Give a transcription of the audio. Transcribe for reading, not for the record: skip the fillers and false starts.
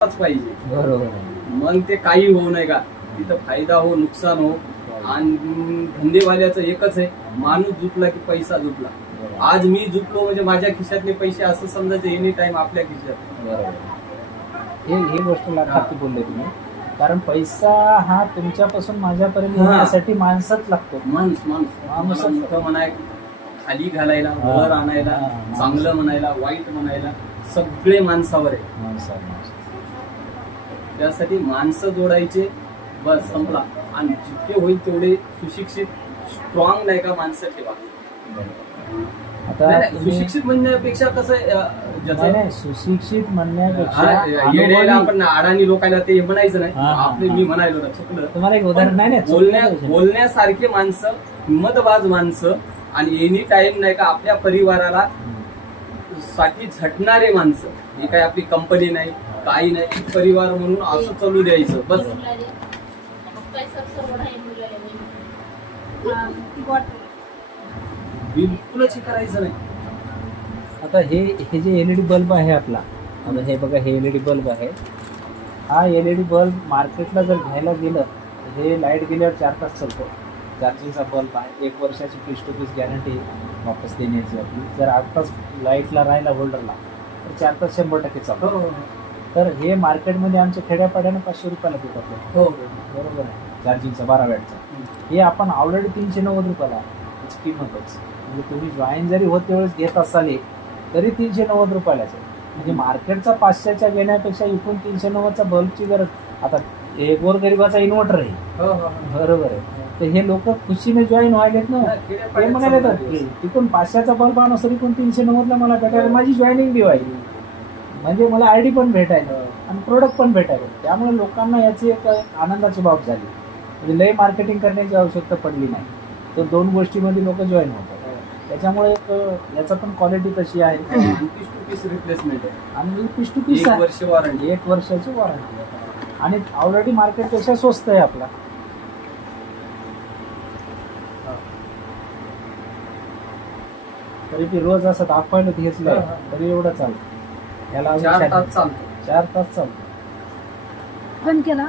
पाहिजे. बरोबर. मग ते काही होऊ नये का, तिथं फायदा हो नुकसान हो. आणि धंदेवाल्याचं एकच आहे, माणूस जुटला की पैसा जुटला. आज मी जुटलो म्हणजे माझ्या खिशातले पैसे असं समजायचं एनी टाइम आपल्या खिशात. बरोबर. ही गोष्ट लक्षात बोलले तुम्ही, कारण पैसा हा तुमच्यापासून माझ्यापर्यंत येण्यासाठी माणसंच लागतो. माणूस म्हणाय, खाली घालायला, वर आणायला, चांगलं म्हणायला, वाईट म्हणायला, सगळे माणसावर आहे. त्यासाठी माणसं जोडायचे, बस संपला. आणि जितके होईल तेवढे सुशिक्षित स्ट्रॉंग नाही का माणसं ठेवा. आता सुशिक्षित म्हणण्यापेक्षा कसं सुशिक्षित म्हणण्यापेक्षा आपण अडाणी लोकांना ते म्हणायचं नाही, आपले मी म्हणायलो ना चुकलं. तुम्हाला एक उदाहरण नाही, बोलण्यासारखे माणसं, हिंमतबाज माणसं आणि एनी टाइम नाही का आपल्या परिवाराला साठी झटणारे माणसं. ही काय आपली कंपनी नाही, काही नाही, परिवार म्हणून असं चालू द्यायचं बस. बिलकुलच करायचं नाही. आता हे जे एलईडी बल्ब आहे आपला, आता हे बघा, हे एलईडी बल्ब आहे. हा एलईडी बल्ब मार्केटला जर घ्यायला गेलं, हे लाईट गेल्यावर 4 तास चालतो. चार्जिंगचा बल्ब आहे, 1 वर्षाची पीस टू पीस गॅरंटी वापस देण्याची आपली. जर 8 तास लाईटला राहिला होल्डरला तर 4 तास 100% चालतो. तर हे मार्केटमध्ये आमच्या खेड्यापाड्यानं 500 रुपयाला देतात. बरोबर आहे. चार्जिंगचा 12 वॅटचा हे आपण ऑलरेडी 390 रुपयाला त्याची किंमतच. म्हणजे तुम्ही जॉईन जरी होत त्यावेळेस घेत असाल तरी 390 रुपयालाच आहे. म्हणजे मार्केटचा 500च्या घेण्यापेक्षा इथून 390चा बल्बची गरज. आता गोरगरिबाचा इन्व्हर्टर आहे, बरोबर आहे. तर हे लोक खुशीने जॉईन व्हायलेत ना. ते म्हणाले तर तिथून 500चा बल्ब आणू सर इथून 390ला मला भेटायला, माझी जॉईनिंग बी व्हायली, म्हणजे मला आयडी पण भेटायला आणि प्रोडक्ट पण भेटायला. त्यामुळे लोकांना याची एक आनंदाची बाब झाली. म्हणजे लय मार्केटिंग करण्याची आवश्यकता पडली नाही. तर 2 गोष्टीमध्ये लोक जॉईन होतात. त्याच्यामुळे याचा पण क्वालिटी कशी आहे, पीस टू पीस रिप्लेसमेंट आहे आणि पीस टू पीस 1 वर्ष वॉरंटी, 1 वर्षाची वॉरंटी आणि ऑलरेडी मार्केटपेक्षा स्वस्त आहे आपला. तरी ती रोज असं दाखवायला घेतलं तरी एवढं चालतं. याला 4 तास चालतो. 4 तास चालतो. बंद केला.